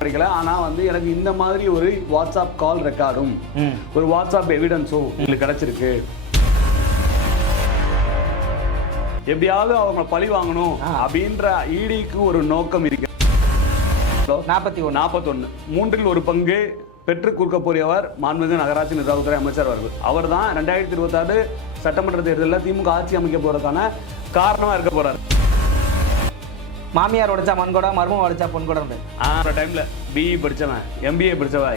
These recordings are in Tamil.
கிடைக்கல. ஆனா வந்து எனக்கு இந்த மாதிரி ஒரு வாட்ஸ்அப் கால் ரெக்கார்டும் ஒரு வாட்ஸ்அப் எவிடன்ஸும் உங்களுக்கு கிடைச்சிருக்கு. எப்படியாவது அவங்க பழி வாங்கணும் அப்படின்ற ஈடிக்கு ஒரு நோக்கம் இருக்கு. 41 மூன்றில் ஒரு பங்கு பெற்று கொடுக்க போறியவர் மாண்புமிகு நகராட்சி நிர்வாகத்துறை அமைச்சர் அவர்கள். அவர் தான் 2026 சட்டமன்ற தேர்தலில் திமுக ஆட்சி அமைக்க போறதுக்கான காரணமா இருக்க போறாரு. மாமியார் உடைச்சா மண்கொடா, மர்மம் உடைச்சா பொன்கொடா. டைம்ல பிஇ படிச்சவன், எம்பிஏ படிச்சவன்,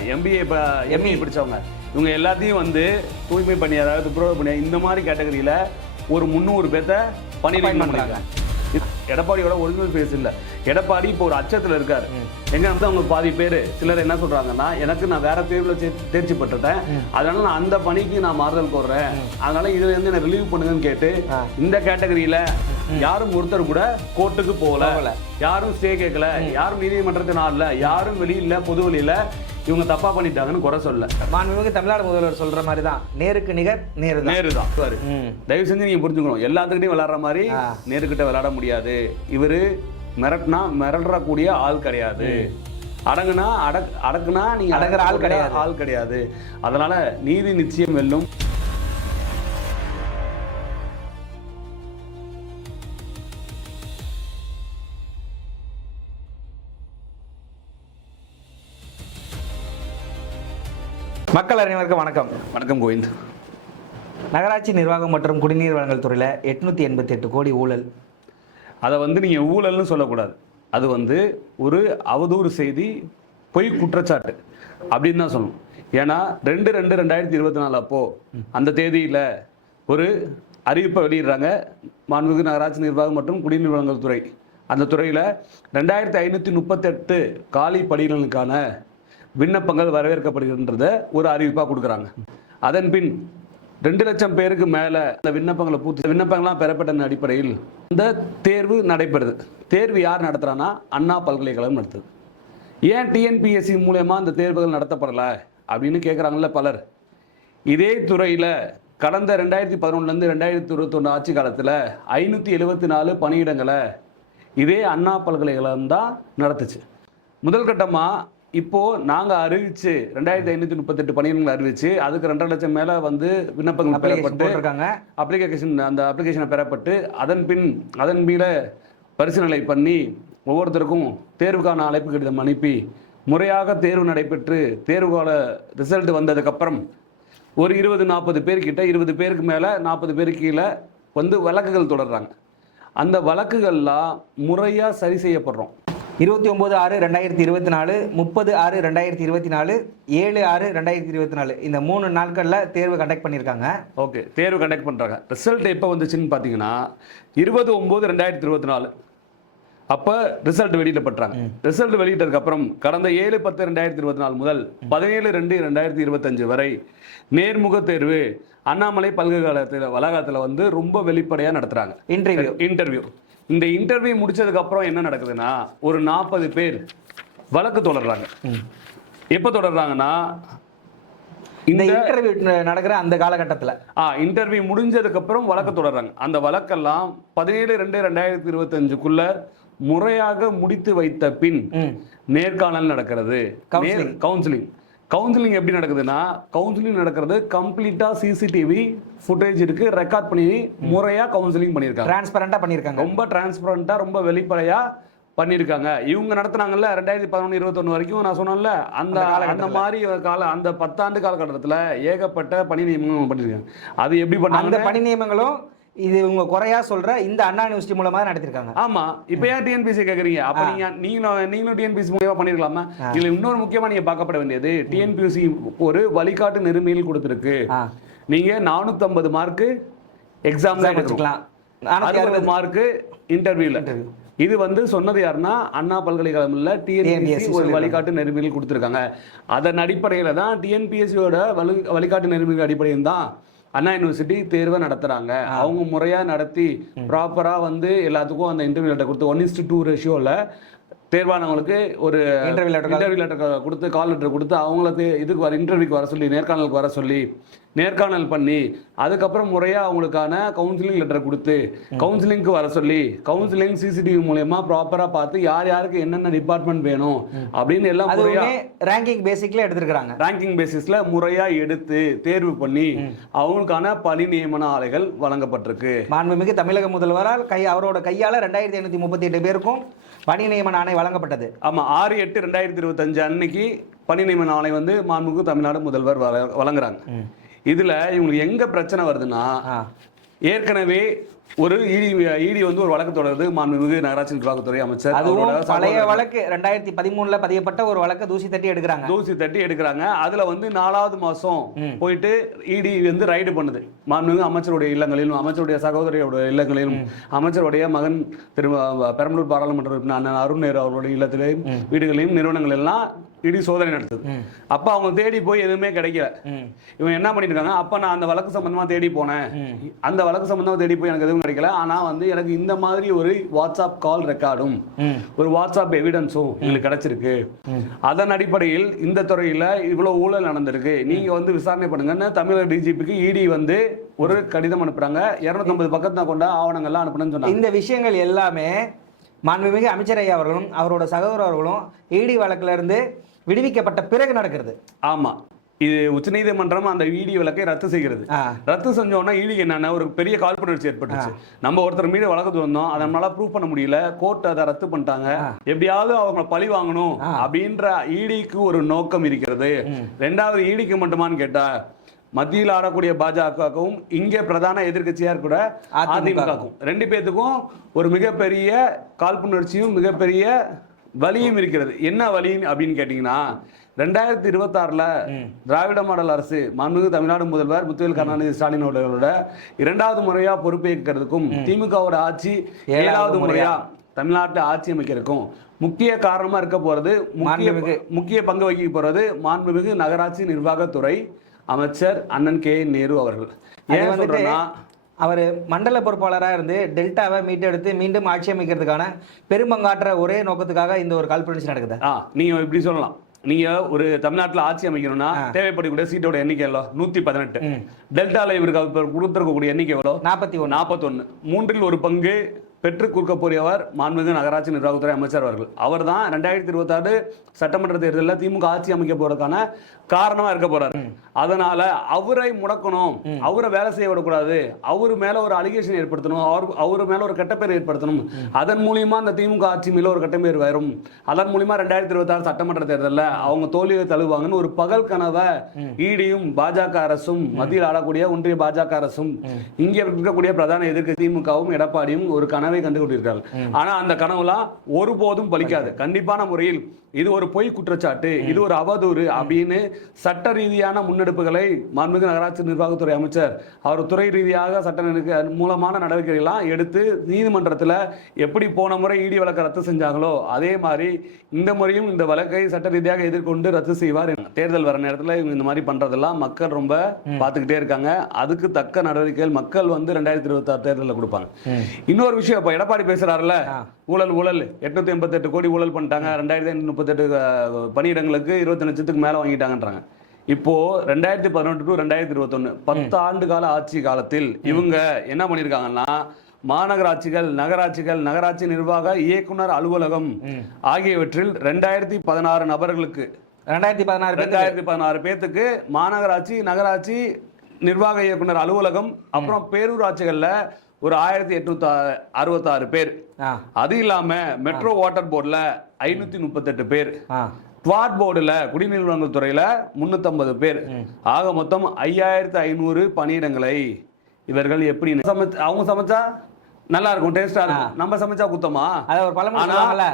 எம்இ படிச்சவங்க இவங்க எல்லாத்தையும் வந்து தூய்மை பண்ணி, அதாவது துப்புரவு பண்ணி, இந்த மாதிரி கேட்டகரியில ஒரு 300 பேர்த்த பணி பண்றாங்க. எடப்பாடியோட ஒரிஜினல் பேஸ் இல்ல. எடப்பாடி இப்போ ஒரு அச்சத்துல இருக்காரு. எங்க வந்து அவங்க பாதி பேரு சிலர் என்ன சொல்றாங்கன்னா, எனக்கு நான் வேற தேர்வுல தேர்ச்சி பெற்றுட்டேன், அதனால நான் அந்த பணிக்கு நான் மாறுதல் போடுறேன், அதனால இதுல இருந்து என்ன ரிலீவ் பண்ணுங்கன்னு கேட்டு இந்த கேட்டகரியில யாரும் ஒருத்தர் கூட கோர்ட்டுக்கு போகல, யாரும் ஸ்டே கேட்கல, யாரும் நீதிமன்றத்தின் ஆள்ல, யாரும் வெளியில பொது வெளியில இவங்க தப்பா பண்ணிட்டாங்கன்னு குறை சொல்ல. மாண்புமிகு தமிழ்நாடு முதல்வர் சொல்ற மாதிரி தான், நேருக்கு நிகர் நேருதான். தயவு செஞ்சு நீங்க புரிஞ்சுக்கணும், எல்லாத்துக்கிட்டையும் விளையாடுற மாதிரி நேருக்கிட்ட விளையாட முடியாது. இவரு மிரட்டினா மிரளக்கூடிய ஆள் கிடையாது. அடக்குனா நீங்க அடங்குற ஆள் கிடையாது. அதனால நீதி நிச்சயம் வெல்லும். மக்கள் அனைவருக்கும் வணக்கம். வணக்கம் கோவிந்த். நகராட்சி நிர்வாகம் மற்றும் குடிநீர் வழங்கல் துறையில் 888 கோடி ஊழல். அதை வந்து நீங்கள் ஊழல்னு சொல்லக்கூடாது. அது வந்து ஒரு அவதூறு செய்தி, பொய் குற்றச்சாட்டு அப்படின்னு தான் சொல்லணும். ஏன்னா 2/2/2024 அப்போது அந்த தேதியில் ஒரு அறிவிப்பை வெளியிடுறாங்க மாண்புமிகு நகராட்சி நிர்வாகம் மற்றும் குடிநீர் வழங்கல் துறை. அந்த துறையில் 2538 காலி பணிகளுக்கான விண்ணப்பங்கள் வரவேற்கப்படுகின்றத ஒரு அறிவிப்பாக கொடுக்குறாங்க. அதன் பின் 2 லட்சம் பேருக்கு மேலே அந்த விண்ணப்பங்களை விண்ணப்பங்கள்லாம் பெறப்பட்ட அடிப்படையில் இந்த தேர்வு நடைபெறுது. தேர்வு யார் நடத்துகிறான்னா அண்ணா பல்கலைக்கழகம் நடத்துது. ஏன் டிஎன்பிஎஸ்சி மூலயமா அந்த தேர்வுகள் நடத்தப்படலை அப்படின்னு கேட்குறாங்கல்ல பலர். இதே துறையில் கடந்த 2011 2021 ஆட்சி காலத்தில் 574 பணியிடங்களை இதே அண்ணா பல்கலைக்கழகம் தான் நடத்துச்சு. முதல் கட்டமாக இப்போது நாங்கள் அறிவிச்சு 2538 பணியிடங்களை அறிவிச்சு அதுக்கு 2.5 லட்சம் மேலே வந்து விண்ணப்பங்கள் பெறப்பட்டு அப்ளிகேஷனை பெறப்பட்டு அதன் மீது பரிசீலனை பண்ணி ஒவ்வொருத்தருக்கும் தேர்வுக்கான அழைப்பு கடிதம் அனுப்பி முறையாக தேர்வு நடைபெற்று தேர்வுகால ரிசல்ட் வந்ததுக்கப்புறம் ஒரு 20-40 பேர்கிட்ட 20 பேருக்கு மேலே 40 பேருக்கு கீழே வந்து வழக்குகள் தொடர்றாங்க. அந்த வழக்குகள்லாம் முறையாக சரி செய்யப்படுறோம். 29/6/2024, 30/6/2024, 7/6/2024 இந்த 3 நாட்களில் தேர்வு கண்டக்ட் பண்ணியிருக்காங்க. ஓகே, தேர்வு கண்டக்ட் பண்ணுறாங்க. ரிசல்ட் எப்போ வந்துச்சுன்னு பார்த்தீங்கன்னா 20/9/2024 அப்போ ரிசல்ட் வெளியிடப்பட்டாங்க. ரிசல்ட் வெளியிட்டதுக்கப்புறம் கடந்த 7/10/2024 முதல் 17/2/2025 வரை நேர்முக தேர்வு அண்ணாமலை பல்கலைக்கழகத்தில் வளாகத்தில் வந்து ரொம்ப வெளிப்படையாக நடத்துகிறாங்க. இன்டர்வியூ இந்த இன்டர்வியூ முடிச்சதுக்கு அப்புறம் என்ன நடக்குதுன்னா ஒரு 40 பேர் வழக்கு தொடர்றாங்க. எப்போ தொடர்றாங்கன்னா இந்த இன்டர்வியூ நடக்கிற அந்த காலகட்டத்தில் இன்டர்வியூ முடிஞ்சதுக்கு அப்புறம் வழக்கு தொடர்றாங்க. அந்த வழக்கெல்லாம் 17/2/2025 முறையாக முடித்து வைத்த பின் நேர்காணல் நடக்கிறது. கவுன்சிலிங் எப்படி நடக்குதுன்னா, கவுன்சிலிங் நடக்கிறது கம்ப்ளீட்டாக சிசிடிவி ஃபுட்டேஜ் இருக்கு, ரெக்கார்ட் பண்ணி முறையாக கவுன்சிலிங் பண்ணியிருக்காங்க. டிரான்ஸ்பரண்டாக பண்ணியிருக்காங்க. ரொம்ப டிரான்ஸ்பரண்டாக ரொம்ப வெளிப்படையாக பண்ணியிருக்காங்க. இவங்க நடத்துனாங்கல்ல 2011-21 வரைக்கும் நான் சொன்னேன்ல, அந்த மாதிரி அந்த 10 ஆண்டு காலகட்டத்தில் ஏகப்பட்ட பணி நியமனங்கள் பண்ணியிருக்காங்க. அது எப்படி பண்ணாங்க? அந்த பணி நியமனங்களும் இது உங்க குறையா சொல்ற இந்த அண்ணா யூனிவர்சிட்டி மூலமா நடத்திருக்காங்க. ஆமா, இப்போ ஏன் டிஎன்பிசி கேக்குறீங்க? அப்ப நீங்களும் டிஎன்பிசி மூலமா பண்ணிருக்கலாமா? இதுல இன்னொரு முக்கியமா நீங்க பார்க்கப்பட வேண்டியது, டிஎன்பிசி ஒரு வழிகாட்டு நெறிமுறையில் கொடுத்திருக்கு. நீங்க 450 மார்க்கு எக்ஸாம் தான் எடுத்துக்கலாம், 60 மார்க்கு இன்டர்வியூல. இது வந்து சொன்னது யாருன்னா அண்ணா பல்கலைக்கழகம் இல்ல, டிஎன்பிஎஸ்சி ஒரு வழிகாட்டு நெறிமுறையில் கொடுத்துருக்காங்க. அதன் அடிப்படையில தான் டிஎன்பிஎஸ்சியோட வழிகாட்டு நெறிமுறை அடிப்படையில் தான் அண்ணா யூனிவர்சிட்டி தேர்வை நடத்துறாங்க. அவங்க முறையா நடத்தி ப்ராப்பரா வந்து எல்லாத்துக்கும் அந்த இன்டர்வியூ லெட்டர் கொடுத்து 1:2 ரேஷியோல தேர்வானவங்களுக்கு ஒரு இன்டர்வியூ லெட்டர் கொடுத்து, கால் லெட்டர் கொடுத்து அவங்களுக்கு இதுக்கு இன்டர்வியூக்கு வர சொல்லி, நேர்காணலுக்கு வர சொல்லி நேர்காணல் பண்ணி அதுக்கப்புறம் முறையாக அவங்களுக்கான கவுன்சிலிங் லெட்டர் கொடுத்து கவுன்சிலிங்க்கு வர சொல்லி கவுன்சிலிங் சிசிடிவி மூலயமா ப்ராப்பராக பார்த்து யார் யாருக்கு என்னென்ன டிபார்ட்மெண்ட் வேணும் அப்படின்னு எல்லாம் முறையாக ரேங்கிங் பேசிக்ல எடுத்துருக்காங்க. ரேங்கிங் பேசிஸ்ல முறையாக எடுத்து தேர்வு பண்ணி அவங்களுக்கான பணி நியமன ஆலைகள் வழங்கப்பட்டிருக்கு. மாண்புமிகு தமிழக முதல்வரால் அவரோட கையால் 2538 பேருக்கும் பணி நியமன ஆணை வழங்கப்பட்டது. ஆமாம், 6/8/2025 அன்னைக்கு பணி நியமன ஆணை வந்து மாண்புமிகு தமிழ்நாடு முதல்வர் வழங்குறாங்க. இதுல இவங்களுக்கு எங்க பிரச்சனை வருதுன்னா, ஏற்கனவே ஒரு இடி வந்து ஒரு வழக்கு தொடருது மாண்புமிகு நகராட்சி நிர்வாகத்துறை அமைச்சர். அதுவும் பழைய வழக்கு 2013 பதியப்பட்ட ஒரு வழக்கு தூசி தட்டி எடுக்கிறாங்க. அதுல வந்து 4வது மாசம் போயிட்டு இடி வந்து ரைடு பண்ணுது மாண்புமிகு அமைச்சருடைய இல்லங்களிலும் அமைச்சருடைய சகோதரியோட இல்லங்களிலும் அமைச்சருடைய மகன் பெரம்பலூர் பாராளுமன்ற உறுப்பினர் அண்ணன் அருண் நேரு அவருடைய இல்லத்திலையும் வீடுகளையும் நிறுவனங்கள் எல்லாம் இடி சோதனை நடத்துது. அப்ப அவங்க தேடி போய் எதுவுமே கிடைக்கல. இவங்க என்ன பண்ணிட்டு இருக்காங்க, அப்ப நான் அந்த வழக்கு சம்பந்தமா தேடி போனேன், அந்த வழக்கு சம்பந்தமா தேடி போய் எனக்கு எதுவும் கிடைக்கல, ஆனா வந்து எனக்கு இந்த மாதிரி ஒரு வாட்ஸ்அப் கால் ரெக்கார்டும் ஒரு வாட்ஸ்அப் எவிடன்ஸும் எங்களுக்கு கிடைச்சிருக்கு. அதன் அடிப்படையில் இந்த துறையில இவ்வளவு ஊழல் நடந்திருக்கு, நீங்க வந்து விசாரணை பண்ணுங்கன்னு தமிழக டிஜிபிக்கு இடி வந்து ஒரு கடிதம் அனுப்புறாங்க. 250 பக்கத்தை கொண்ட ஆவணங்கள்லாம் அனுப்புன்னு சொன்னாங்க. இந்த விஷயங்கள் எல்லாமே மாண்புமிகு அமைச்சர் ஐயா அவர்களும் அவரோட சகோதரர் அவர்களும் இடி வழக்குல இருந்து விடுவிக்கப்பட்ட பிறகு நடக்கிறது. ஆமா, இது உச்சநீதிமன்றம் அந்த இடி வழக்கை ரத்து செய்கிறது. ரத்து செஞ்சோம்னா இடிக்கு என்னன்னா ஒரு பெரிய காழ்ப்புணர்ச்சி ஏற்பட்டுச்சு. நம்ம ஒருத்தர் மீது வழக்கு வந்தோம், அதை நம்மளால ப்ரூவ் பண்ண முடியல, கோர்ட் அதை ரத்து பண்ணிட்டாங்க, எப்படியாவது அவங்க பழி வாங்கணும் அப்படின்ற இடிக்கு ஒரு நோக்கம் இருக்கிறது. 2வது இடிக்கு மட்டுமான்னு கேட்டா மத்தியில் ஆடக்கூடிய பாஜகவும் இங்கே பிரதான எதிர்கட்சியா கூட அதிமுகவும் 2 பேத்துக்கும் ஒரு மிகப்பெரிய காழ்ப்புணர்ச்சியும் மிகப்பெரிய வலியும் இருக்கிறது. என்ன வலி அப்படின்னு கேட்டீங்கன்னா, 2026 திராவிட மாடல் அரசு மாண்புமிகு தமிழ்நாடு முதல்வர் முத்துவேல் கருணாநிதி ஸ்டாலின் அவர்களோட 2வது முறையா பொறுப்பேற்கிறதுக்கும் திமுகவோட ஆட்சி 7வது முறையா தமிழ்நாட்டை ஆட்சி அமைக்கிறதுக்கும் முக்கிய காரணமா இருக்க போறது, முக்கிய பங்கு வகிக்க போறது மாண்புமிகு நகராட்சி நிர்வாகத்துறை அமைச்சர் அண்ணன் கே நேரு அவர்கள். ஏன் சொல்றேன்னா, அவர் மண்டல பொறுப்பாளராக இருந்து டெல்டாவை மீட்டெடுத்து மீண்டும் ஆட்சி அமைக்கிறதுக்கான பெரும்பங்காற்ற ஒரே நோக்கத்துக்காக இந்த ஒரு காழ்ப்புணர்ச்சி நடக்குது. நீங்க இப்படி சொல்லலாம், நீங்க ஒரு தமிழ்நாட்டில் ஆட்சி அமைக்கணும்னா தேவைப்படக்கூடிய சீட்டோட எண்ணிக்கை எவ்வளோ? 118. டெல்டால இவருக்கு கொடுத்திருக்கக்கூடிய எண்ணிக்கை எவ்வளோ? 41. 3 1 பங்கு பெற்று கொடுக்கக்கூடியவர் மாண்புமிகு நகராட்சி நிர்வாகத்துறை அமைச்சர் அவர்கள். அவர் தான் 2026 சட்டமன்ற தேர்தலில் திமுக ஆட்சி அமைக்க போறதுக்கான காரணமா இருக்க போறாரு. அதனால அவரை முடக்கணும், அவரை வேலை செய்ய விடக்கூடாது, அவரு மேல ஒரு அலிகேஷன் ஏற்படுத்தணும், அவரு மேல ஒரு கெட்ட பேர் ஏற்படுத்தணும், அதன் மூலியமா அந்த திமுக ஆட்சி மேல ஒரு கெட்ட பேர் வரும், அதன் மூலியமா 2026 சட்டமன்ற தேர்தலில் அவங்க தோல்வியை தழுவாங்கன்னு ஒரு பகல் கனவை இடியும் பாஜக அரசும் மத்தியில் ஆடக்கூடிய ஒன்றிய பாஜக அரசும் இங்கே இருக்கக்கூடிய பிரதான எதிர்க்கட்சி திமுகவும் எடப்பாடியும் ஒரு கனவை கண்டுகொண்டிருக்கிறார்கள். ஆனா அந்த கனவுலாம் ஒருபோதும் பலிக்காது. கண்டிப்பான முறையில் இது ஒரு பொய் குற்றச்சாட்டு, இது ஒரு அவதூறு அப்படின்னு சட்ட ரீதியான முன்னெடுப்புகளை மாண்புமிகு நகராட்சி நிர்வாகத்துறை அமைச்சர் அவர் துறை ரீதியாக சட்ட மூலமான நடவடிக்கைகள்லாம் எடுத்து நீதிமன்றத்தில் எப்படி போன முறை இடி வழக்கை ரத்து செஞ்சாங்களோ அதே மாதிரி இந்த முறையும் இந்த வழக்கை சட்ட ரீதியாக எதிர்கொண்டு ரத்து செய்வார். தேர்தல் வர நேரத்தில் இவங்க இந்த மாதிரி பண்றதெல்லாம் மக்கள் ரொம்ப பார்த்துக்கிட்டே இருக்காங்க. அதுக்கு தக்க நடவடிக்கைகள் மக்கள் வந்து 2026 தேர்தலில் கொடுப்பாங்க. இன்னொரு விஷயம், இப்ப எடப்பாடி பேசுறாருல, ஊழல் 888 கோடி ஊழல் பண்ணிட்டாங்க, 2538 பணியிடங்களுக்கு 20 லட்சத்துக்கு மேல வாங்கிட்டாங்கன்றாங்க. இப்போ 2018 to 2021 10 ஆண்டு கால ஆட்சி காலத்தில் இவங்க என்ன பண்ணிருக்காங்கன்னா, மாநகராட்சிகள், நகராட்சி நிர்வாக இயக்குனர் அலுவலகம் ஆகியவற்றில் 2016 நபர்களுக்கு 2016 பேத்துக்கு மாநகராட்சி, நகராட்சி நிர்வாக இயக்குனர் அலுவலகம், அப்புறம் பேரூராட்சிகள்ல ஒரு 1866 பேர். அது இல்லாம மெட்ரோ வாட்டர் போர்டுல 538 பேர், குவாட் போர்டுல குடிநீர் வழங்கல் துறையில 350 பேர், ஆக மொத்தம் 5500 பணியிடங்களை இவர்கள் எப்படி அவங்க சமைச்சா நல்லா இருக்கும், டேஸ்டா இருக்கும், நம்ம சமைச்சா குத்தமா? ஒரு பழமொழி,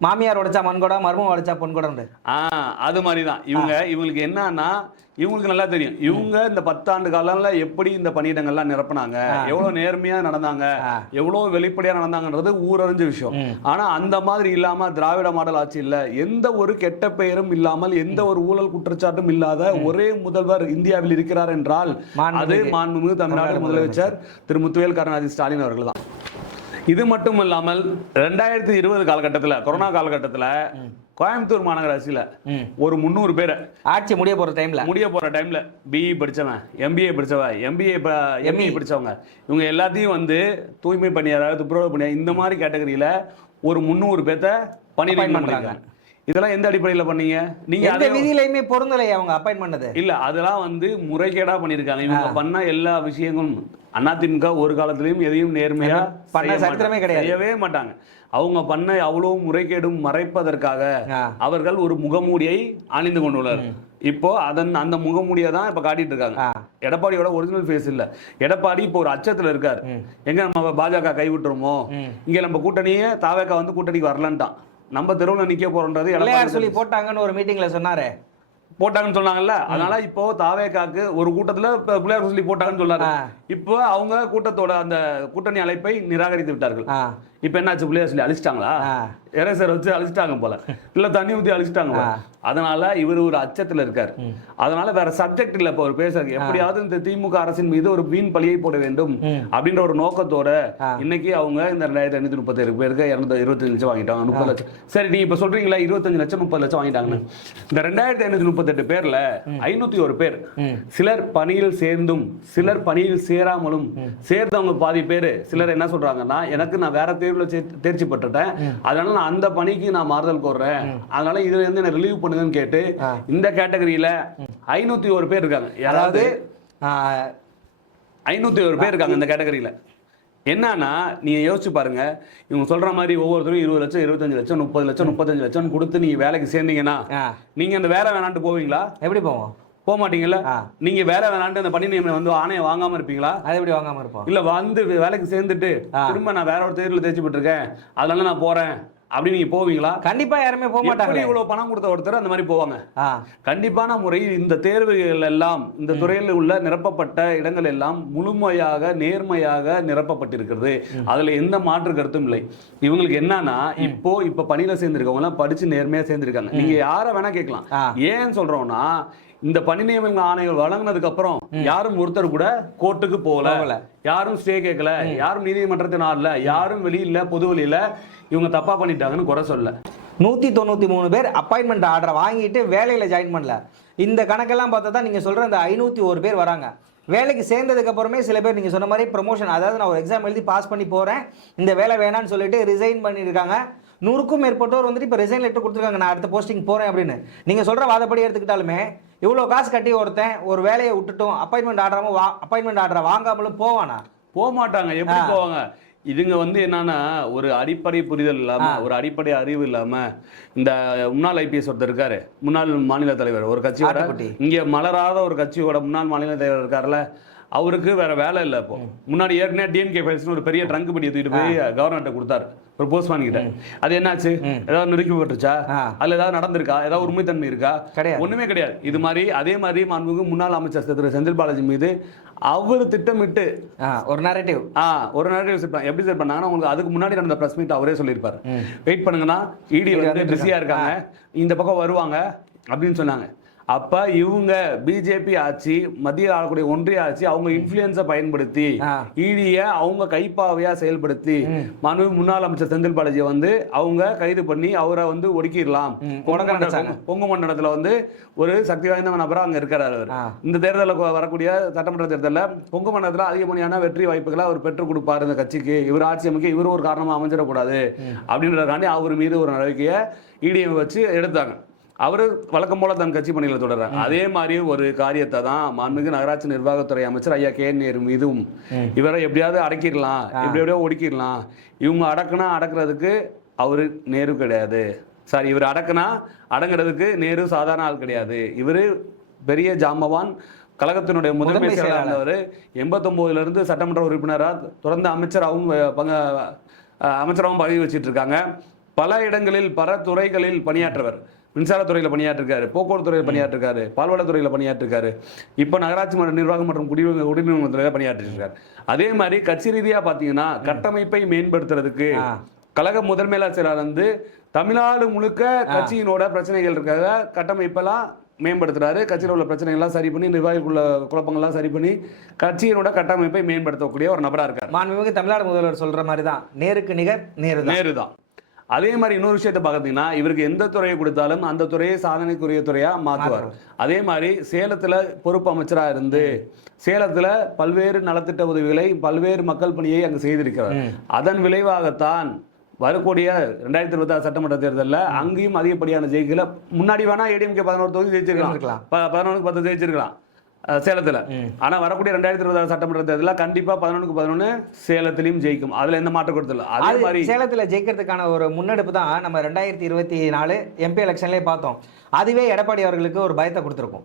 மாமியார் உடைச்சா மண்கோடா, மர்மம் உடைச்சா பொன்கோடா. அது மாதிரிதான் இவங்களுக்கு என்னன்னா, இவங்களுக்கு நல்லா தெரியும் இவங்க இந்த 10 ஆண்டு காலம்ல எப்படி இந்த பணியிடங்கள்லாம் நிரப்பினாங்க, எவ்வளவு நேர்மையா நடந்தாங்க, எவ்வளவு வெளிப்படையா நடந்தாங்கன்றது ஊரறிஞ்ச விஷயம். ஆனா அந்த மாதிரி இல்லாம திராவிட மாடல் ஆட்சி இல்ல, எந்த ஒரு கெட்ட பெயரும் இல்லாமல் எந்த ஒரு ஊழல் குற்றச்சாட்டும் இல்லாத ஒரே முதல்வர் இந்தியாவில் இருக்கிறார் என்றால் அது மாண்புமிகு தமிழ்நாடு முதலமைச்சர் திரு முத்துவேல் கருணாநிதி ஸ்டாலின் அவர்கள் தான். இது மட்டும் இல்லாமல் 2020 காலகட்டத்தில், கொரோனா காலகட்டத்தில் கோயம்புத்தூர் மாநகராட்சியில ஒரு 300 பேரை ஆட்சி முடிய போற டைம்ல பிஇ படிச்சவன், எம்பிஏ படிச்சவன், எம்இ படிச்சவங்க, இவங்க எல்லாத்தையும் வந்து தூய்மை பணியாளர், துப்புரவு பணியாளர், இந்த மாதிரி கேட்டகரியில ஒரு 300 பேர்த்த பணி பண்றாங்க. இதெல்லாம் எந்த அடிப்படையில் பண்ணீங்க? நீங்க எந்த விதியிலையுமே பொருந்தலை அவங்க அப்பாயிண்ட் பண்ணது இல்ல. அதெல்லாம் வந்து முறைகேடா பண்ணிருக்காங்க. இவங்க பண்ண எல்லா விஷயங்களும் அதிமுக ஒரு காலத்திலயும் எதையும் நேர்மையா பண்ண சரித்திரமே கிடையாது, செய்யவே மாட்டாங்க. அவங்க பண்ண அவ்வளவு முறைகேடும் மறைப்பதற்காக அவர்கள் ஒரு முகமூடியை அணிந்து கொண்டுள்ளார். இப்போ அந்த முகமூடியை தான் இப்ப காட்டிட்டு இருக்காங்க. எடப்பாடியோட ஒரிஜினல் ஃபேஸ் இல்ல. எடப்பாடி இப்போ ஒரு அச்சத்துல இருக்காரு. எங்க நம்ம பாஜக கைவிட்டுருமோ, இங்க நம்ம கூட்டணியே தாவேக வந்து கூட்டணிக்கு வரலன்ட்டான், நம்ம தெருவில் நிக்க போறோன்றது சொல்லி போட்டாங்கன்னு ஒரு மீட்டிங்ல சொன்னாரு. போட்டாங்கன்னு சொன்னாங்கல்ல. அதனால இப்போ தாவேகாக்கு ஒரு கூட்டத்துல பிள்ளையார் சொல்லி போட்டாங்கன்னு சொன்னாரு. இப்போ அவங்க கூட்டத்தோட அந்த கூட்டணி அழைப்பை நிராகரித்து விட்டார்கள். இப்ப என்னாச்சு? பிள்ளையார் சொல்லி அழிச்சிட்டாங்களா? எரேசர் வச்சு அழிச்சிட்டாங்க போல, இல்ல தண்ணி ஊத்தி அழிச்சிட்டாங்க. அதனால இவர் ஒரு அச்சத்துல இருக்காரு. அதனால வேற சப்ஜெக்ட் இல்ல. இப்ப ஒரு பேசுறது எப்படியாவது இந்த திமுக அரசின் மீது ஒரு வீண் பழியை போட வேண்டும் அப்படின்ற ஒரு நோக்கத்தோட இன்னைக்கு அவங்க இந்த 2537 பேருக்கு 225 லட்சம் வாங்கிட்டாங்க, 30 லட்சம். சரி, நீங்க இப்ப சொல்றீங்களா 25 லட்சம் 30 லட்சம் வாங்கிட்டாங்கன்னு. இந்த 2538 பேர்ல 501 பேர் சிலர் பணியில் சேர்ந்தும் சிலர் பணியில் சேராமலும், சேர்ந்தவங்க பாதி பேர். சிலர் என்ன சொல்றாங்கன்னா, எனக்கு நான் வேற தேர்வுல தேர்ச்சி பெற்றுட்டேன், அதனால நான் அந்த பணிக்கு நான் மாறுதல் கோர்றேன், அதனால இதுல இருந்து என்ன ரிலீவ் பண்ணுங்கன்னு கேட்டு இந்த கேட்டகரியில 501 பேர் இருக்காங்க. யாராவது 501 பேர் இருக்காங்க இந்த கேட்டகரியில. என்னன்னா நீங்க யோசிச்சு பாருங்க, இவங்க சொல்ற மாதிரி ஒவ்வொருத்தரும் 20 லட்சம் 25 லட்சம் 30 லட்சம் 35 லட்சம் கொடுத்து நீங்க வேலைக்கு சேர்ந்தீங்கன்னா நீங்க அந்த வேலை வேணான்ட்டு போவீங்களா? எப்படி போவோம்? போக மாட்டீங்கல்ல. நீங்க வேலை வேணான்ட்டு அந்த பணி நியமனம் வந்து ஆணையை வாங்காம இருப்பீங்களா? அது எப்படி வாங்காம இருப்போம்? இல்ல வந்து வேலைக்கு சேர்ந்துட்டு திரும்ப நான் வேற ஒரு தேர்வுல தேர்ச்சி பெற்றிருக்கேன் அதனால நான் போறேன் அப்படி நீங்க போவீங்களா? கண்டிப்பா யாருமே போக மாட்டாங்க. இவ்வளவு பணம் கொடுத்த ஒருத்தர் அந்த மாதிரி போவாங்க. கண்டிப்பான முறையில் இந்த தேர்வுகள் எல்லாம் இந்த துறையில் உள்ள நிரப்பப்பட்ட இடங்கள் எல்லாம் முழுமையாக நேர்மையாக நிரப்பப்பட்டிருக்கிறது. அதுல எந்த மாற்று கருத்தும் இல்லை. இவங்களுக்கு என்னன்னா இப்ப பணியில சேர்ந்திருக்கவங்க எல்லாம் படிச்சு நேர்மையா சேர்ந்திருக்காங்க. நீங்க யார வேணா கேட்கலாம். ஏன்னு சொல்றோம்னா, இந்த பணி நியமன ஆணைகள் வழங்கினதுக்கு அப்புறம் யாரும் ஒருத்தர் கூட கோர்ட்டுக்கு போகல, யாரும் ஸ்டே கேட்கல, யாரும் நீதிமன்றத்தின் ஆடல, யாரும் வெளியில பொது வெளியில இவங்க தப்பா பண்ணிட்டாங்கன்னு குறை சொல்ல. 193 பேர் அப்பாயின்மெண்ட் ஆர்டரை வாங்கிட்டு வேலையில ஜாயின் பண்ணல. இந்த கணக்கெல்லாம் பார்த்தா தான் நீங்க சொல்ற அந்த 501 பேர் வராங்க. வேலைக்கு சேர்ந்ததுக்கு அப்புறமே சில பேர் நீங்க சொன்ன மாதிரி ப்ரொமோஷன், அதாவது நான் ஒரு எக்ஸாம் எழுதி பாஸ் பண்ணி போறேன், இந்த வேலை வேணான்னு சொல்லிட்டு ரிசைன் பண்ணியிருக்காங்க. 100க்கும் மேற்பட்டோர் வந்துட்டு இப்போ ரிசைன் லெட்டர் கொடுத்துருக்காங்க, நான் அடுத்த போஸ்டிங் போறேன் அப்படின்னு. நீங்க சொல்ற வாதப்படி எடுத்துக்கிட்டாலுமே இவ்வளோ காசு கட்டி ஒருத்தன் ஒரு வேலையை விட்டுட்டும் அப்பாயின்மெண்ட் ஆர்டரை வாங்காமலும் போவானா? போக மாட்டாங்க. எப்படி போவாங்க? இதுங்க வந்து என்னன்னா, ஒரு அடிப்படை புரிதல் இல்லாம, ஒரு அடிப்படை அறிவு இல்லாம, இந்த முன்னாள் ஐபிஎஸ் ஒருத்தர் இருக்காரு, முன்னாள் மாநில தலைவர், ஒரு கட்சியோட இங்க மலராத ஒரு கட்சியோட முன்னாள் மாநில தலைவர் இருக்காருல்ல, அவருக்கு வேற வேலை இல்லை. இப்போ முன்னாடி ஏற்கனவே டிஎம்கே ஃபைல்ஸ்னு ஒரு பெரிய ட்ரங்க் படி எடுத்துட்டு போய் கவர்னர்கிட்ட கொடுத்தாரு, ஒரு போஸ்ட் வாங்கிட்ட. அது என்னாச்சு? ஏதாவது நெருக்கப்பட்டுருச்சா? அதுல ஏதாவது நடந்திருக்கா? ஏதாவது உண்மைத்தன்மை இருக்கா? ஒண்ணுமே கிடையாது. இது மாதிரி அதே மாதிரி மாண்புமிகு முன்னாள் அமைச்சர் திரு செந்தில் பாலாஜி மீது அவர் திட்டமிட்டு ஒரு நரேட்டிவ் எப்படி செட் பண்ணாங்கன்னா, உங்களுக்கு அதுக்கு முன்னாடி நடந்த பிரஸ் மீட் அவரே சொல்லியிருப்பாரு, வெயிட் பண்ணுங்கன்னா இடி வந்து பிஸியா இருக்காங்க, இந்த பக்கம் வருவாங்க அப்படின்னு சொன்னாங்க. அப்ப இவங்க பிஜேபி ஆட்சி, மத்திய ஆளக்கூடிய ஒன்றிய ஆட்சி, அவங்க இன்ஃபுளுன்ஸை பயன்படுத்தி இடிய அவங்க கைப்பாவையா செயல்படுத்தி முன்னாள் அமைச்சர் செந்தில் பாலாஜியை வந்து அவங்க கைது பண்ணி அவரை வந்து ஒடுக்கிடலாம். கொங்கு மண்டலத்துல வந்து ஒரு சக்தி வாய்ந்த நபரா அங்க இருக்கிறார் அவர். இந்த தேர்தலில் வரக்கூடிய சட்டமன்ற தேர்தலில் கொங்கு மண்டலத்தில் அதிகப்படியான வெற்றி வாய்ப்புகளை அவர் பெற்றுக் கொடுப்பார் இந்த கட்சிக்கு, இவர் ஆட்சி அமைக்க இவர் ஒரு காரணமா அமைஞ்சிடக்கூடாது அப்படின்றதுக்காண்டி அவர் மீது ஒரு நடவடிக்கையை இடியை வச்சு எடுத்தாங்க. அவரு வழக்கம் போல தன் கட்சி பணிகளை தொடர்றாங்க. அதே மாதிரி ஒரு காரியத்தை தான் மாண்புமிகு நகராட்சி நிர்வாகத்துறை அமைச்சர் ஐயா கே நேரு மீதும், இவரை எப்படியாவது அடக்கிடலாம், எப்படியோ ஒடுக்கிடலாம், இவங்க அடக்குறதுக்கு அவரு நேரு கிடையாது, சாரி இவர் அடங்குறதுக்கு நேரு சாதாரண ஆள் கிடையாது. இவரு பெரிய ஜாம்பவான், கழகத்தினுடைய முதன்மை செயலாளர், 89ல இருந்து சட்டமன்ற உறுப்பினராக தொடர்ந்து அமைச்சராகவும் பதவி வச்சிட்டு இருக்காங்க. பல இடங்களில் பல துறைகளில் பணியாற்றவர். மின்சாரத்துறையில் பணியாற்றிருக்காரு, போக்குவரத்து துறையில் பணியாற்றிருக்காரு, பால்வளத்துறையில் பணியாற்றிருக்காரு, இப்போ நகராட்சி நிர்வாகம் மற்றும் குடிநீர் துறையில் பணியாற்றிருக்காரு. அதே மாதிரி கட்சி ரீதியாக பார்த்தீங்கன்னா கட்டமைப்பை மேம்படுத்துறதுக்கு கழக முதன்மையாளர் செயலாளர் வந்து தமிழ்நாடு முழுக்க கட்சியினோட பிரச்சனைகள் இருக்காங்க, கட்டமைப்பெல்லாம் மேம்படுத்துறாரு. கட்சியில் உள்ள பிரச்சனைகள்லாம் சரி பண்ணி, நிர்வாகிக்குள்ள குழப்பங்கள்லாம் சரி பண்ணி கட்சியினோட கட்டமைப்பை மேம்படுத்தக்கூடிய ஒரு நபராக இருக்காரு. மாண்புமிகு தமிழ்நாடு முதல்வர் சொல்ற மாதிரி தான், நேருக்கு நிகர் நேரு தான். அதே மாதிரி இன்னொரு விஷயத்த பார்த்தீங்கன்னா இவருக்கு எந்த துறையை கொடுத்தாலும் அந்த துறையை சாதனைக்குரிய துறையா மாற்றுவார். அதே மாதிரி சேலத்துல பொறுப்பு அமைச்சரா இருந்து சேலத்துல பல்வேறு நலத்திட்ட உதவிகளை பல்வேறு மக்கள் பணியை அங்கு செய்திருக்கிறார். அதன் விளைவாகத்தான் வரக்கூடிய 2026 சட்டமன்ற தேர்தலில் அங்கேயும் அதிகப்படியான ஜெயிக்கல. முன்னாடி வேணா ஏடிஎம்கே 11 தொகுதி ஜெயிச்சிருக்கலாம், 11க்கு 10 ஜெயிச்சிருக்கலாம் சேலத்துல. ஆனா வரக்கூடிய 2026 சட்டமன்ற தேர்தலில் கண்டிப்பா 11க்கு 11 சேலத்திலையும் ஜெயிக்கும். அதுல எந்த மாற்றம் கொடுத்தல. அதே மாதிரி சேலத்துல ஜெயிக்கிறதுக்கான ஒரு முன்னெடுப்பு தான் நம்ம 2024 எம்பி எலெக்ஷன்லயே பார்த்தோம். அதுவே எடப்பாடி அவர்களுக்கு ஒரு பயத்தை கொடுத்துருக்கும்.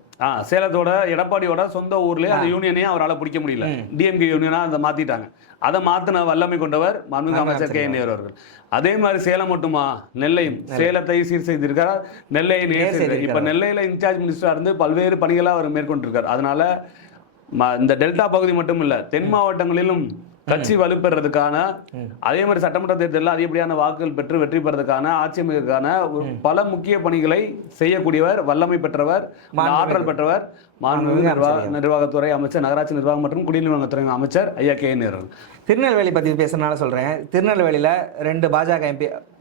சேலத்தோட எடப்பாடியோட சொந்த ஊர்லயே அந்த யூனியனே அவரால் பிடிக்க முடியல. டிஎம்கே யூனியனா அதை மாத்திட்டாங்க. அதை மாத்தின வல்லமை கொண்டவர் மாண்புமிகு அமைச்சர் கே நேரு அவர்கள். அதே மாதிரி சேலம் மட்டுமா, நெல்லையும் சேலத்தை சீர் செய்திருக்கிறார், நெல்லையை நேர் செய்தார். இப்ப நெல்லையில இன்சார்ஜ் மினிஸ்டரா இருந்து பல்வேறு பணிகளை அவர் மேற்கொண்டிருக்கார். அதனால இந்த டெல்டா பகுதி மட்டும் இல்ல, தென் மாவட்டங்களிலும் கட்சி வலுப்பெறதுக்கான, அதே மாதிரி சட்டமன்ற தேர்தலில் அதிகப்படியான வாக்குகள் பெற்று வெற்றி பெறதுக்கான, ஆட்சி அமைக்கிறதுக்கான பல முக்கிய பணிகளை செய்யக்கூடியவர், வல்லமை பெற்றவர், ஆற்றல் பெற்றவர் மாண்புமிகு நிர்வாகத்துறை அமைச்சர், நகராட்சி நிர்வாகம் மற்றும் குடிநீர்வளத்துறை அமைச்சர் ஐயா கே நேரு. திருநெல்வேலி பற்றி பேசுறதுனால சொல்றேன். திருநெல்வேலியில் 2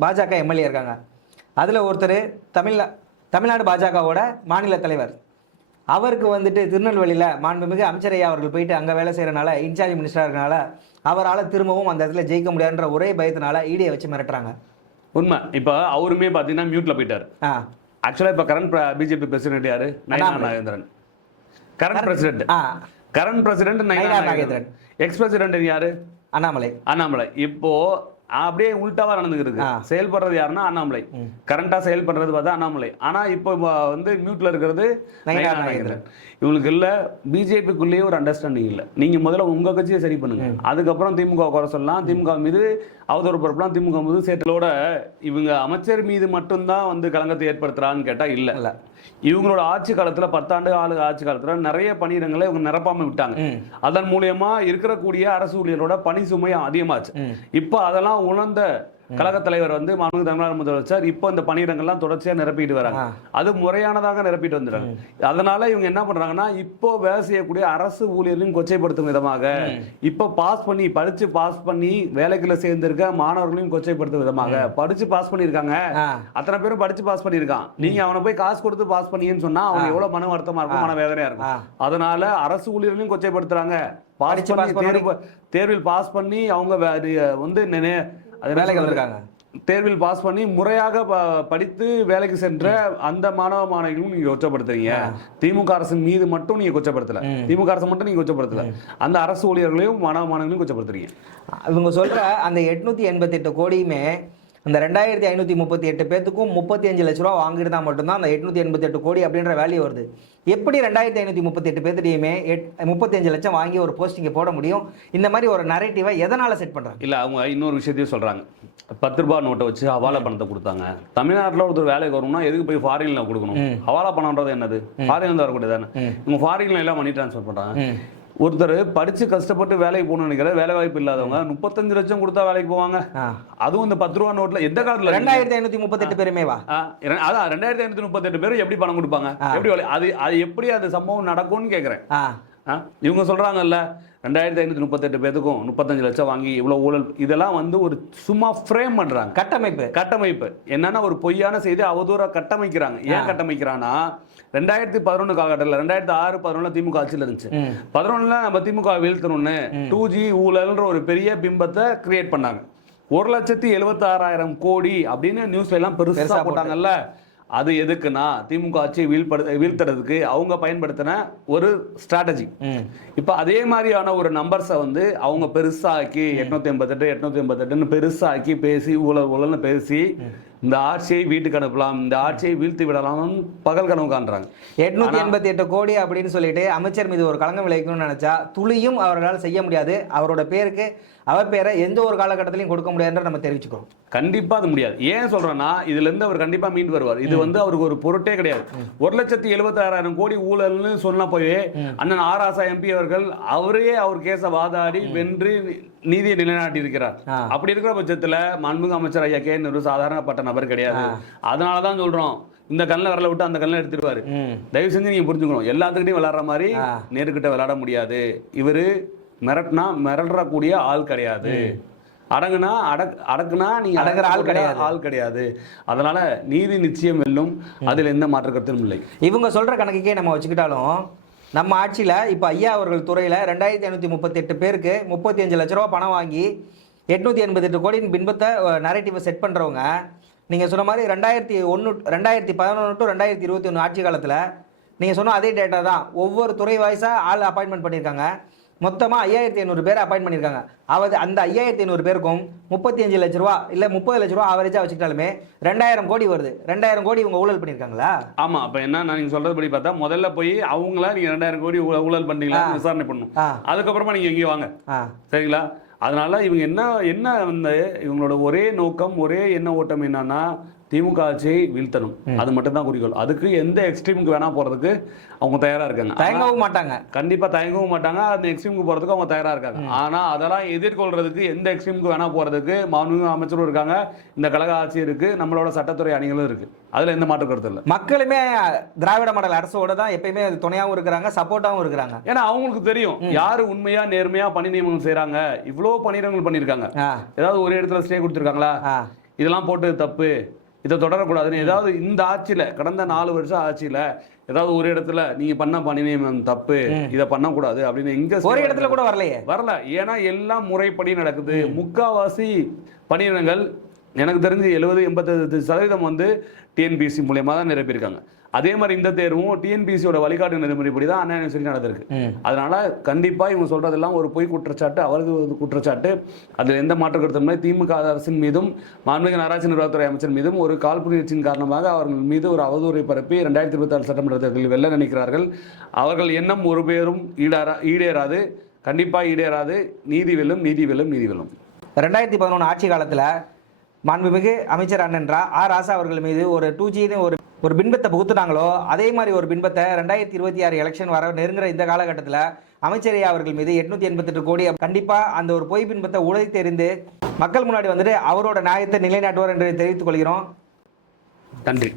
பாஜக எம்எல்ஏ இருக்காங்க. அதில் ஒருத்தர் தமிழ்நாடு பாஜகவோட மாநில தலைவர். அவருக்கு வந்துட்டு திருநெல்வேலியில் மாண்புமிகு அமைச்சர் ஐயா அவர்கள் போயிட்டு அங்கே வேலை செய்கிறனால, இன்சார்ஜ் மினிஸ்டராக இருக்கனால அவரால் திரும்பவும் அந்த இடத்துல ஜெயிக்க முடியாதுன்ற ஒரே பயத்தினால ஈடியை வச்சு மிரட்டுறாங்க. உண்மை. இப்போ அவருமே பார்த்தீங்கன்னா மியூட்ல போயிட்டார். ஆக்சுவலாக இப்போ கரண்ட் பிஜேபி பிரசிடென்ட் யாரு? Nayanar Nagendran. Current president Nayanar Nagendran. X president யாரு? அண்ணாமலை. இப்போ அப்படியே உள்டாவா நடந்துருக்கு. செயல்படுறது யாருன்னா அண்ணாமலை. கரண்டா செயல்படுறது பார்த்தா அண்ணாமலை. ஆனா இப்போ வந்து மியூட்ல இருக்கிறது நயனார் நாகேந்திரன். இவங்களுக்கு இல்ல, பிஜேபிக்குள்ளேயே ஒரு அண்டர்ஸ்டாண்டிங் இல்ல. நீங்க முதல்ல உங்க கட்சியை சரி பண்ணுங்க, அதுக்கப்புறம் திமுக குறை சொல்லலாம், திமுக மீது அவதூறு பரப்பலாம், திமுக மீது சேட்டலோட. இவங்க அமைச்சர் மீது மட்டும்தான் வந்து களங்கத்தை ஏற்படுத்துறான்னு கேட்டா இல்ல. இவங்களோட ஆட்சி காலத்துல 10 ஆண்டு ஆட்சி காலத்துல நிறைய பணியிடங்களை இவங்க நிரப்பாம விட்டாங்க. அதன் மூலியமா இருக்கக்கூடிய அரசு ஊழியரோட பணி சுமை அதிகமாச்சு. இப்ப அதெல்லாம் உணர்ந்த கழக தலைவர் வந்து மாண்புமிகு தமிழ்நாடு முதலமைச்சர் இப்போ இந்த பணியிடங்கள்லாம் தொடர்ச்சியா நிரப்பிட்டு வராங்க. அது முறையானதாக நிரப்பிட்டு வந்துடுறாங்க. அதனால இவங்க என்ன பண்றாங்கன்னா, இப்போ வேலை செய்யக்கூடிய அரசு ஊழியர்களையும் கொச்சைப்படுத்தும் விதமாக, இப்போ படிச்சு பாஸ் பண்ணி வேலைக்குள்ள சேர்ந்திருக்க மாணவர்களையும் கொச்சைப்படுத்தும் விதமாக, படிச்சு பாஸ் பண்ணியிருக்காங்க, அத்தனை பேரும் படிச்சு பாஸ் பண்ணியிருக்கான், நீங்க அவனை போய் காசு கொடுத்து பாஸ் பண்ணின்னு சொன்னா அவங்க எவ்வளவு மன வருத்தமா இருக்கும், மன வேதனையா இருக்கும். அதனால அரசு ஊழியர்களையும் கொச்சைப்படுத்துறாங்க. தேர்வில் பாஸ் பண்ணி அவங்க வந்து தேர்வில் பாஸ் பண்ணி முறையாக படித்து வேலைக்கு சென்ற அந்த மாணவ மாணவிகளும் நீங்க கொச்சப்படுத்துறீங்க. திமுக அரசின் மீது மட்டும் நீங்க கொச்சப்படுத்தல, திமுக அரசு மட்டும் நீங்க கொச்சப்படுத்தல, அந்த அரசு ஊழியர்களையும் மாணவ மாணவிகளையும் கொச்சப்படுத்துறீங்க. இவங்க சொல்ற அந்த 888 கோடியுமே அந்த 2538 பேத்துக்கும் 35 லட்ச ரூபா வாங்கிட்டு மட்டும்தான் அந்த 888 கோடி அப்படின்ற வேல்யூ வருது. எப்படி 2538 பேர்த்திடையுமே 35 லட்சம் வாங்கி ஒரு போஸ்டிங்கை போட முடியும்? இந்த மாதிரி ஒரு நரேட்டிவை எதனால செட் பண்றாங்க? இல்ல, அவங்க இன்னொரு விஷயத்தையும் சொல்றாங்க. 10 ரூபாய் நோட்டை வச்சு ஹவாலா பணத்தை கொடுத்தாங்க. தமிழ்நாட்டில் ஒருத்தர் வேலைக்கு வரணும்னா எதுக்கு போய் ஃபாரின்ல கொடுக்கணும்? ஹவாலா பணம்ன்றது என்னது? ஃபாரின்ல வரக்கூடியதானே. இவங்க ஃபாரின்ல எல்லாம் மணி டிரான்ஸ்ஃபர் பண்றாங்க. ஒருத்தர் படிச்சு கஷ்டப்பட்டு வேலைக்கு போகணும்னு நினைக்கிற வேலை வாய்ப்பு இல்லாதவங்க 35 லட்சம் கொடுத்தா வேலைக்கு போவாங்க. அதுவும் இந்த 10 ரூபா நோட்ல எந்த காலத்துல 2538 பேருமேவா? அதான் 2538 பேரும் எப்படி பணம் கொடுப்பாங்க? எப்படி அது எப்படி அது சம்பவம் நடக்கும்னு கேக்குறேன். இவங்க சொல்றாங்கல்ல 2538 பேருக்கும் 35 லட்சம் வாங்கி இவ்வளவு ஊழல், இதெல்லாம் வந்து ஒரு சும்மா ஃப்ரேம் பண்றாங்க. கட்டமைப்பு என்னன்னா ஒரு பொய்யான செய்தி அவதூறா கட்டமைக்கிறாங்க. ஏன் கட்டமைக்கிறான்னா, 2011 காலகட்டத்தில் 2006-11 திமுக ஆட்சியில் இருந்துச்சு. 11 நம்ம திமுக வீழ்த்தணும்னு 2G ஊழல்ன்ற ஒரு பெரிய பிம்பத்தை கிரியேட் பண்ணாங்க. 1,76,000 கோடி அப்படின்னு நியூஸ்ல எல்லாம் பெருசா போட்டாங்கல்ல. அது எதுக்குன்னா திமுக ஆட்சியை வீழ்த்துறதுக்கு அவங்க பயன்படுத்தின ஒரு ஸ்ட்ராட்டஜி. இப்ப அதே மாதிரியான ஒரு நம்பர்ஸை வந்து அவங்க பெருசாக்கி 888 பெருசாக்கி பேசி ஊழல்னு பேசி இந்த ஆட்சியை வீட்டுக்கு அனுப்பலாம், இந்த ஆட்சியை வீழ்த்தி விடலாம் பகல் கனவு காண்றாங்க. 888 கோடி அப்படின்னு சொல்லிட்டு அமைச்சர் மீது ஒரு களங்கம் விளைவிக்கணும்னு நினைச்சா துளியும் அவர்களால் செய்ய முடியாது. அவரோட பேருக்கு அவர் பேரை எந்த ஒரு காலகட்டத்திலையும் கொடுக்க முடியாதுன்ற நம்ம தெரிவிச்சுக்கிறோம். கண்டிப்பா அது முடியாது. ஏன் சொல்றேன்னா, இதுல இருந்து அவர் கண்டிப்பா மீண்டு வருவார். இது வந்து அவருக்கு ஒரு பொருட்டே கிடையாது. 1,76,000 கோடி ஊழல்னு சொன்ன போய் அண்ணன் ஆராசா எம்பி அவர்கள் அவர் கேஸை வாதாடி வென்று நீதியை நிலைநாட்டி இருக்கிறார். அப்படி இருக்கிற பட்சத்துல மாண்புமிகு அமைச்சர் ஐயா கே நேரு சாதாரணப்பட்ட நபர் கிடையாது. அதனாலதான் சொல்றோம், இந்த கல்ல வரல விட்டு அந்த கல்ல எடுத்துருவாரு. தயவு செஞ்சு நீங்க புரிஞ்சுக்கணும், எல்லாத்துக்கிட்டையும் விளையாடுற மாதிரி நேருக்கிட்ட விளையாட முடியாது. இவரு மிரட்டினா மிரளக்கூடிய ஆள் கிடையாது. அடக்குனா நீங்க அடங்குற ஆள் கிடையாது. அதனால நீதி நிச்சயம் வெல்லும், அதில் எந்த மாற்று கருத்தும் இல்லை. இவங்க சொல்ற கணக்குக்கே நம்ம வச்சுக்கிட்டாலும் நம்ம ஆட்சியில் இப்போ ஐயா அவர்கள் துறையில் 2538 பேருக்கு 35 லட்ச ரூபா பணம் வாங்கி 888 கோடியின் பின்பத்தை நரேட்டிவை செட் பண்ணுறவங்க, நீங்கள் சொன்ன மாதிரி 2011 டு 2021 ஆட்சி காலத்தில் நீங்கள் சொன்ன அதே டேட்டா தான். ஒவ்வொரு துறை வாய்ஸாக ஆள் அப்பாயின்மெண்ட் பண்ணியிருக்காங்க. மொத்தமாக 5500 பேர் அப்பாயின்ட் பண்ணியிருக்காங்க. அந்த 5500 பேருக்கும் 35 லட்ச ரூபா இல்லை 30 லட்ச ரூபா ஆவரேஜாக வச்சுக்கிட்டாலுமே 2000 கோடி வருது. 2000 கோடி இவங்க ஊழல் பண்ணியிருக்காங்களா? ஆமாம். அப்போ என்ன, நீங்கள் சொல்கிறபடி பார்த்தா முதல்ல போய் அவங்களா நீங்கள் 2000 கோடி ஊழல் பண்ணீங்களா விசாரணை பண்ணணும். அதுக்கப்புறமா நீங்கள் எங்கேயும் வாங்க, சரிங்களா? அதனால இவங்க என்ன வந்து இவங்களோட ஒரே நோக்கம், ஒரே எண்ண ஓட்டம் என்னன்னா திமுக ஆட்சியை வீழ்த்தணும். அது மட்டும் தான் குறிக்கோள். அதுக்கு எந்த எக்ஸ்ட்ரீமுக்கு வேணா போறதுக்கு அவங்க தயாரா இருக்காங்க. தயங்கவும் மாட்டாங்க, கண்டிப்பா தயங்கவும் மாட்டாங்க. அந்த எக்ஸ்ட்ரீமுக்கு போறதுக்கு அவங்க தயாரா இருக்காங்க. ஆனா அதெல்லாம் எதிர்கொள்றதுக்கு எந்த எக்ஸ்ட்ரீமுக்கு வேணா போறதுக்கு மாண்புமிகு அமைச்சரும் இருக்காங்க, இந்த கழக ஆட்சி இருக்கு, நம்மளோட சட்டத்துறை அணிகளும் இருக்கு. அதுல எந்த மாற்று கருத்து இல்லை. மக்களுமே திராவிட மாடல் அரசோட தான் எப்பயுமே துணையாகவும் இருக்கிறாங்க, சப்போர்ட்டாகவும் இருக்கிறாங்க. ஏன்னா அவங்களுக்கு தெரியும் யாரு உண்மையா நேர்மையா பணி நியமனம் செய்யறாங்க. இவ்வளவு பணியிடங்கள் பண்ணிருக்காங்க. ஏதாவது ஒரு இடத்துல ஸ்டே கொடுத்துருக்காங்களா? இதெல்லாம் போட்டு தப்பு, இதை தொடரக்கூடாதுன்னு ஏதாவது இந்த ஆட்சியில கடந்த 4 வருஷம் ஆட்சியில ஏதாவது ஒரு இடத்துல நீங்க பண்ண பணி நியமனம் தப்பு, இதை பண்ணக்கூடாது அப்படின்னு எங்க ஒரு இடத்துல கூட வரல. ஏன்னா எல்லாம் முறைப்படி நடக்குது. முக்காவாசி பணியிடங்கள் எனக்கு தெரிஞ்சு 70-85% வந்து டிஎன்பிஎஸ்சி மூலயமா தான் நிரப்பியிருக்காங்க. அதே மாதிரி இந்த தேர்வும் டிஎன்பிஎஸ்சியோட வழிகாட்டு நெறிமுறைப்படி தான் அண்ணா யூனிவர்சிட்டி நடந்திருக்கு. அதனால கண்டிப்பா இவங்க சொல்றதெல்லாம் ஒரு பொய் குற்றச்சாட்டு, அவரது குற்றச்சாட்டு. அதில் எந்த மாற்று கருத்தும் இல்லை. திமுக அரசின் மீதும் மாண்புமிகு நகராட்சி நிர்வாகத்துறை அமைச்சர் மீதும் ஒரு காழ்ப்புணர்ச்சியின் காரணமாக அவர்கள் மீது ஒரு அவதூறை பரப்பி 2026 சட்டமன்ற தேர்தலில் வெல்ல நினைக்கிறார்கள். அவர்கள் எண்ணம் ஒரு பேரும் ஈடேறாது, கண்டிப்பா ஈடேறாது. நீதி வெல்லும், நீதி வெல்லும், நீதி வெல்லும். 2011 ஆட்சி காலத்தில் மாண்புமிகு அமைச்சர் அண்ணன் ஆர் ராசா அவர்கள் மீது ஒரு 2Gன்னு ஒரு பின்பத்தை புகுத்துனாங்களோ அதே மாதிரி ஒரு பின்பத்தை 2026 எலெக்ஷன் வர நெருங்குற இந்த காலகட்டத்தில் அமைச்சர் அவர்கள் மீது 888 கோடி கண்டிப்பாக அந்த ஒரு பொய் பின்பத்தை உடை தெரிந்து மக்கள் முன்னாடி வந்துட்டு அவரோட நியாயத்தை நிலைநாட்டுவார் என்று தெரிவித்துக் கொள்கிறோம். நன்றி.